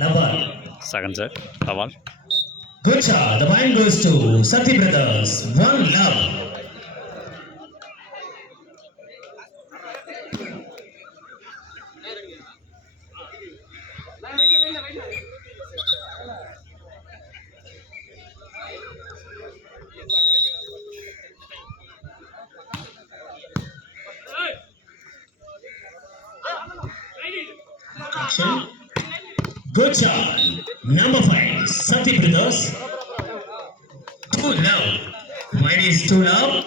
Lawal. Second set, Lawal. Good shot. The point goes to Sati Brothers. One love. Action. Good shot. Number 5, Sati Brothers. Too low. Point is too low.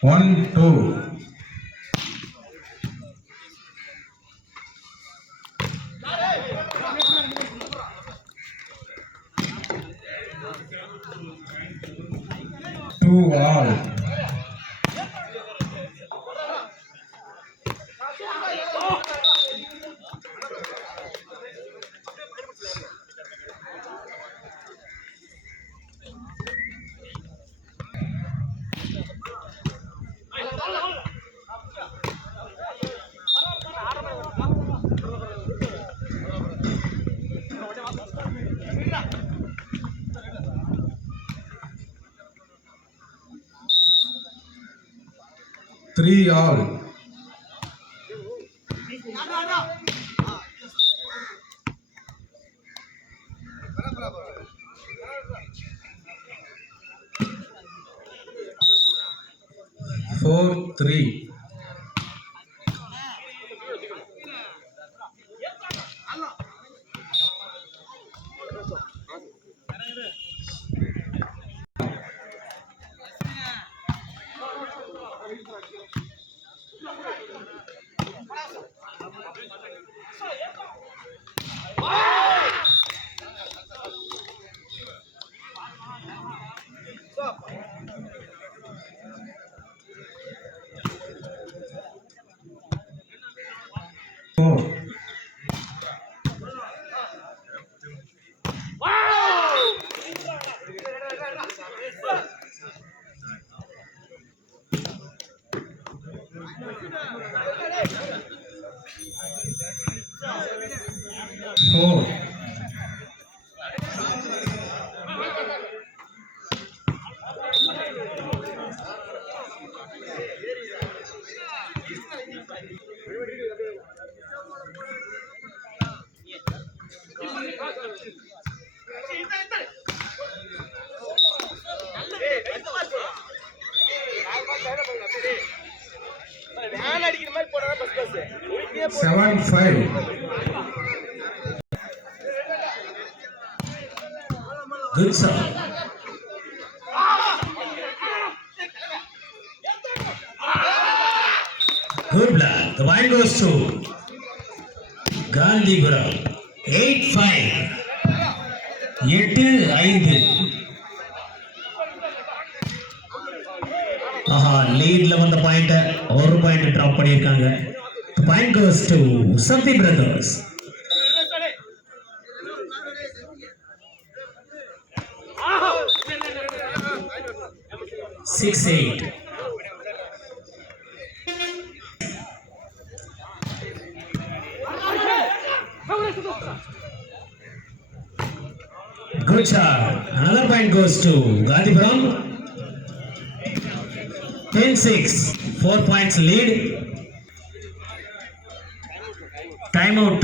One, two. Two all. Three all. Four, three. Four. Four. Seven, five. Good shot. Good block. The point goes to Gandhipuram. 8-5. 8-5. ஆஹா, லீட்ல வந்த point ஒரு point drop பண்ணியிருக்காங்க. Point goes to Sakthi brothers. 6-8. Good shot. Another point goes to Gandhipuram. 10-6. 4 points lead. Timeout.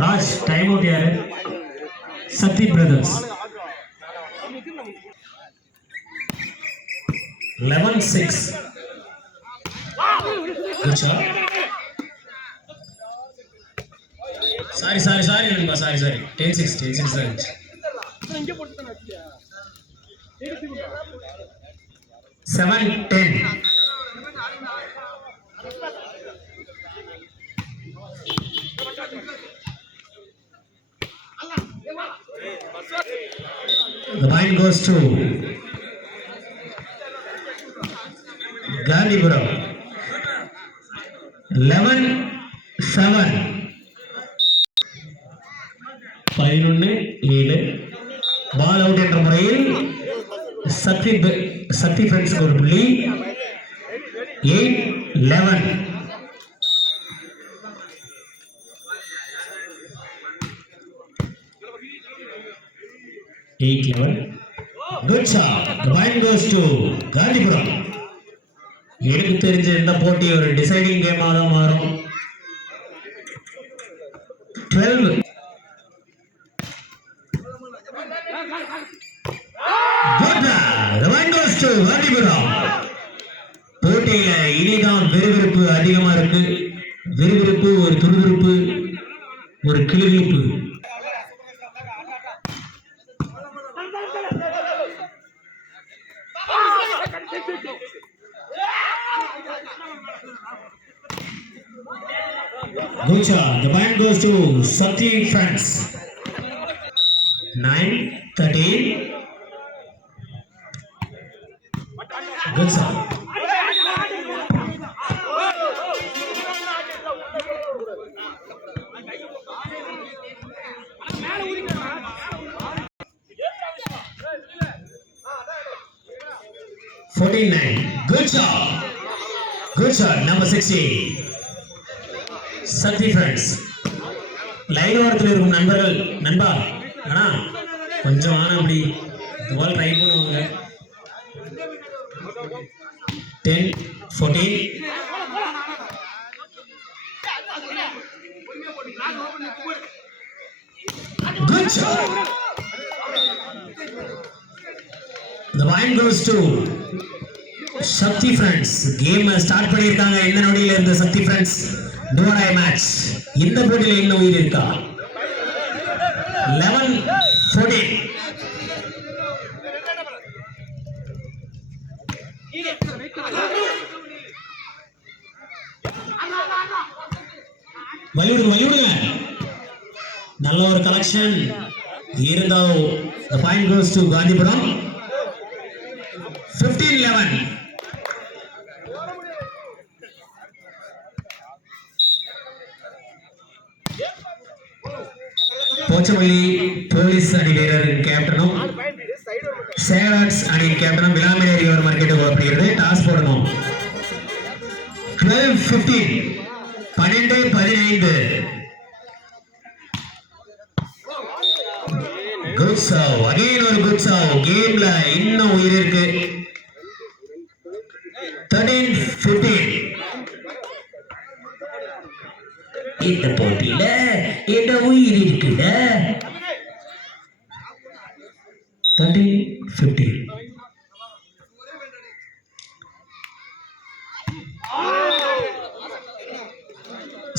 Raj, timeout here. Sati Brothers. 11-6. Good shot. Sorry, Namba. Sorry. 10-6. 7-10. The point goes to Gandhipuram. 11-7. 11-7. Ball out என்ற முறையில் சக்தி ஃப்ரெண்ட்ஸுக்கு ஒரு புள்ளி. 8-11. Good shot. The point goes to Gandhipuram. எனக்கு தெரிஞ்ச இந்த போட்டி ஒரு டிசைடிங் கேமாக தான் மாறும். 12. Good. The point goes to Gandhipuram. போட்டியில இனிதான் விறுவிறுப்பு அதிகமா இருக்கு. விறுவிறுப்பு, ஒரு துருதுருப்பு, ஒரு கிளுகிழுப்பு. Good shot. The point goes to Sakti Friends. 9-13. Good shot. Good shot. Good shot. Number 60. Sakthi friends. Live ஓரத்தில் இருக்கும் நண்பர்கள், நண்பா அண்ணா கொஞ்சம் ஆனா அப்படி பால் ட்ரை பண்ணுவாங்க. 10-14. Good shot. The point goes to Sakthi friends. Game start பண்ணியிருக்காங்க இந்த நொடியில இருந்த சக்தி ஃப்ரெண்ட்ஸ். டோராய் மேட்ச். இந்த போட்டியில் இன்னும் உயிர் இருக்கா? 11-14. வலிவிடுங்க. நல்ல ஒரு கலெக்ஷன் இருந்தால் the point goes to Gandhipuram. 15-11. Pochampally போலீஸ் அணி வீரரின் கேப்டனும் சேகராட்ஸ் அணியின் கேப்டனும் விளாமினேரி ஒரு மார்க்கெட்டு போகப்படுகிறது. டாஸ் போடணும். 12-15. 12-15. Good serve. அகைன் ஒரு குட் சர்வ். கேம்ல இன்னும் உயிர் இருக்கு. 13-15. இந்த போட்டியில என்ன உயிர் இருக்குல்ல? 13-15.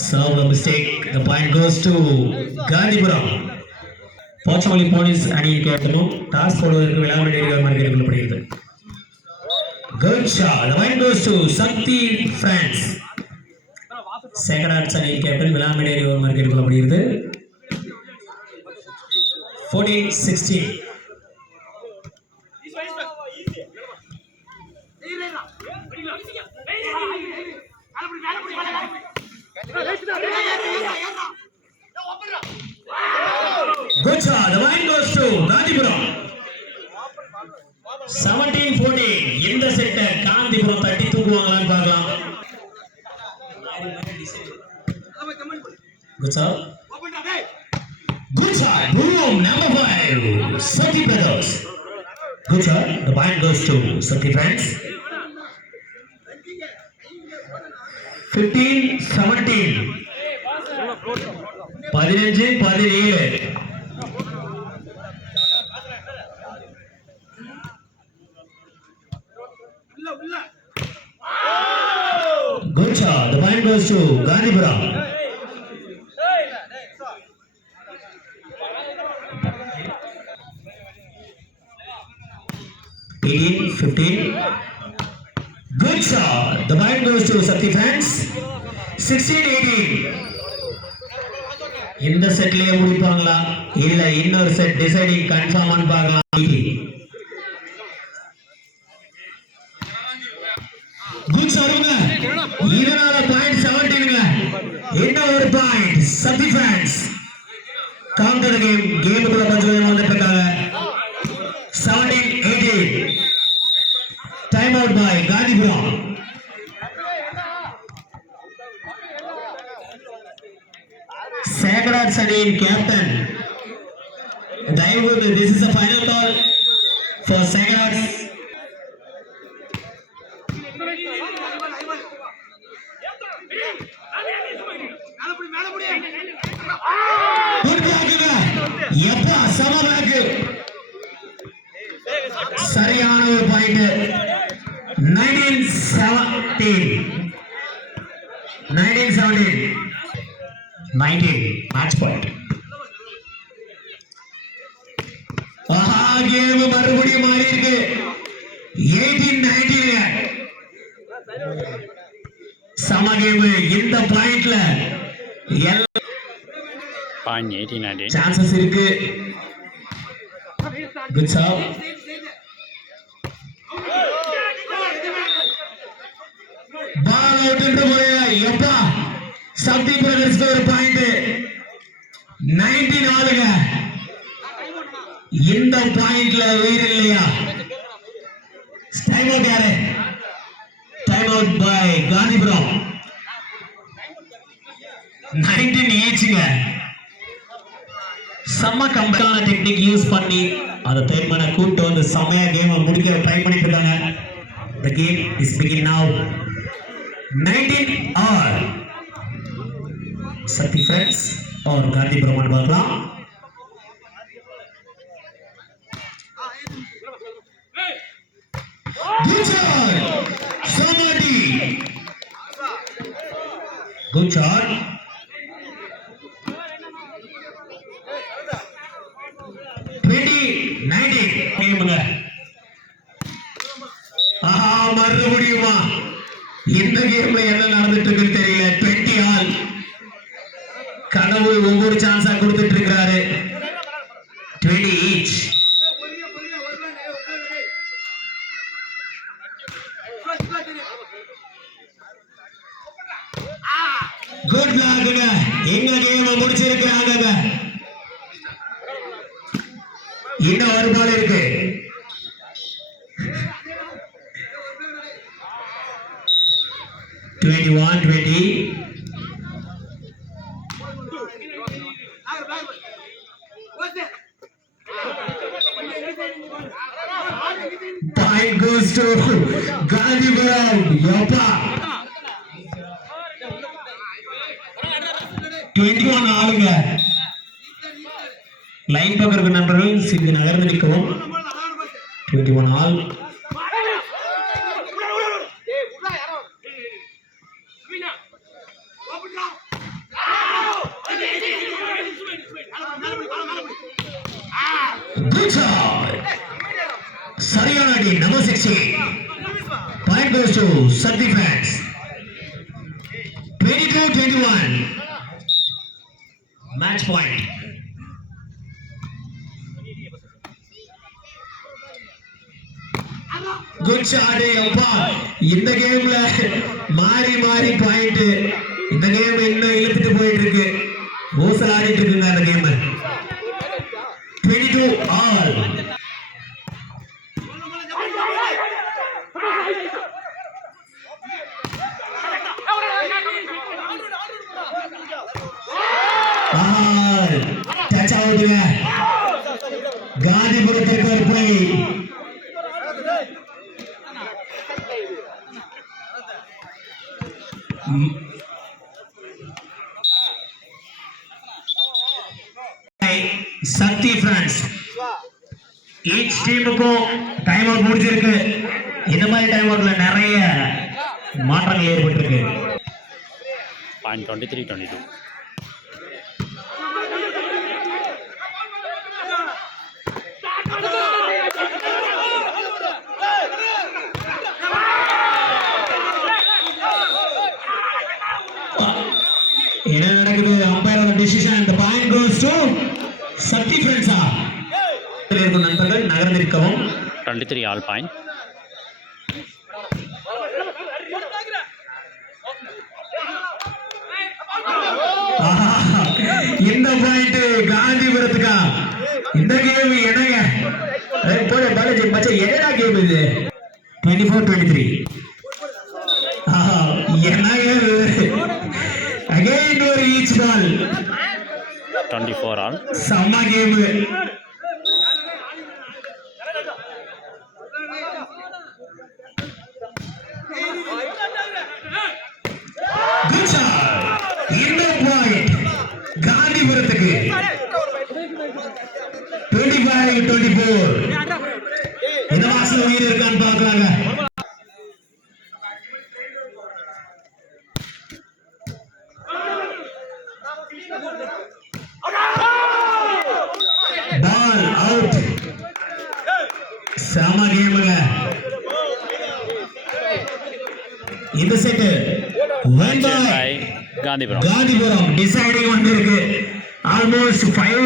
Serve a mistake. The point goes to Gandhipuram. Pochampally போலீஸ் அணியின் கேப்டனும் டாஸ் போடுவதற்கு விளாமினேரி மார்க்கெட் கொள்ளப்படுகிறது. Good shot. The point goes to Sakti Friends. சேகராட்ஸ் அணியின் கேப்டன் விளாமினேரி ஒரு மார்க்கெட் கொள்ளப்படுகிறது. 14-16. Good shot. The point goes to Gandhipuram. 17-14. இந்த செட்ட காந்திபுரம் தட்டி தூக்குவாங்களான்னு பார்க்கலாம். Good shot. Good shot. Boom. Number 5. Sakti Brothers. Good shot. The point goes to Sakti Friends. 15-17. 15-17. Good shot. The point goes to Gandhipuram. 18-15. Good shot. The point goes to Sakti Friends. 16-18. இந்த செட்லயே முடிப்பாங்களா இல்ல இன்னொரு set deciding confirm பார்க்கலாம். குட் ஷாட்ங்க. இதனால பாயிண்ட் 17ங்க. இன்னும் ஒரு பாயிண்ட் Sakti Friends. கவுண்டர் கேமுக்குள்ள பஞ்சுகள் வந்துட்டு இருக்காங்க. 17-18 டைம் அவுட் பை காந்திபுரம். சேகராஜ் அணியின் கேப்டன் தயவுக்கு this is a final call for Sagaraj. எப்பா சம பிளாக் சரியான ஒரு பாயிண்ட். 19 மேட்ச் பாயிண்ட். கேம் மறுபடியும் மாறி இருக்கு. 18-19 சம கேம். இந்த பாயிண்ட்ல சான்சஸ் இருக்கு. Good Zhao. பால் அவுட் என்று போய் எப்பா சக்தி பிரதர்ஸ் ஒரு பாயிண்ட். 19 ஆளுங்க. இந்த பாயிண்ட்ல உயிர் இல்லையா? டைம் அவுட் யாரு? Time out by Gandhipuram. 19 ஈச்சுங்க. செம்ம கம்ப்ளீட்டான டெக்னிக் யூஸ் பண்ணி அதை டைமன கூட்டு வந்து செமையா கேமை முடிக்க ட்ரை பண்ணிட்டு இருக்காங்க. The game is begin now. 19 all. சக்தி ஃப்ரெண்ட்ஸ் और காந்திபுரம் பார்க்கலாம். Good shot. மறுபடியுமா இந்த கேம்ல என்ன நடந்துட்டு இருக்குன்னு தெரியல. 20 ஆல். கடவுள் ஒவ்வொரு சான்ஸா கொடுத்துட்டு இருக்காரு. 20 ஈச். குட் பிளாக்ங்க. எங்க கேம் முடிச்சிருக்காங்க. இன்னும் ஒரு பால் இருக்கு. Point goes to Gandhipuram. Yopa. 21 ஆளுங்க. லைன் பக்கம் இருக்க நண்பர்கள் சிறிது நகர்ந்து நிற்கவும். 21 ஆள். சரியான அடி. Number 60. Point goes to Sakti fans. 22-21. Match point. Good shot. அப்பா இந்த கேம்ல மாறி மாறி பாயிண்ட். இந்த கேம் இன்னும் இழுத்துட்டு போயிட்டு இருக்கு. ஊசல் ஆடிட்டு இருக்குங்க அந்த கேம். 22 ஆல். டச் அவுட்ங்க. காந்திபுரத்திற்கு ஒரு போய் சக்தி பிரான்ஸ். ஈச் டீமுக்கும் டைம் அவுட் முடிஞ்சிருக்கு. இந்த மாதிரி டைம் அவுட்ல நிறைய மாற்றங்கள் ஏற்பட்டிருக்கு. 23-22. என்ன நடக்குது? அம்பையரோட டிசிஷன். இந்த பாயிண்ட் கோஸ் டு சக்தி ஃப்ரெண்ட்ஸா. நண்பர்கள் நகர்ந்திருக்கவும். 23 ஆல் பாயிண்ட். இந்த பாயிண்ட் காந்திபுரத்துக்கா. இந்த கேம் என்னங்க போட பாலாஜி மச்சான், என்னடா கேம் இது? 24-23. என்னங்க அகைன் ஒரு ஈச் பால். 24 all. செம்ம கேம். Good shot. இந்த பாயிண்ட் காந்திபுரத்துக்கு. 25-24. இந்த மாசம் உயிர் இருக்கான்னு பார்க்கலாங்க. Ball out. செம கேமுங்க. இந்த set By Gandhipuram. Gandhipuram deciding வந்திருக்கு. ஆல்மோஸ்ட் 5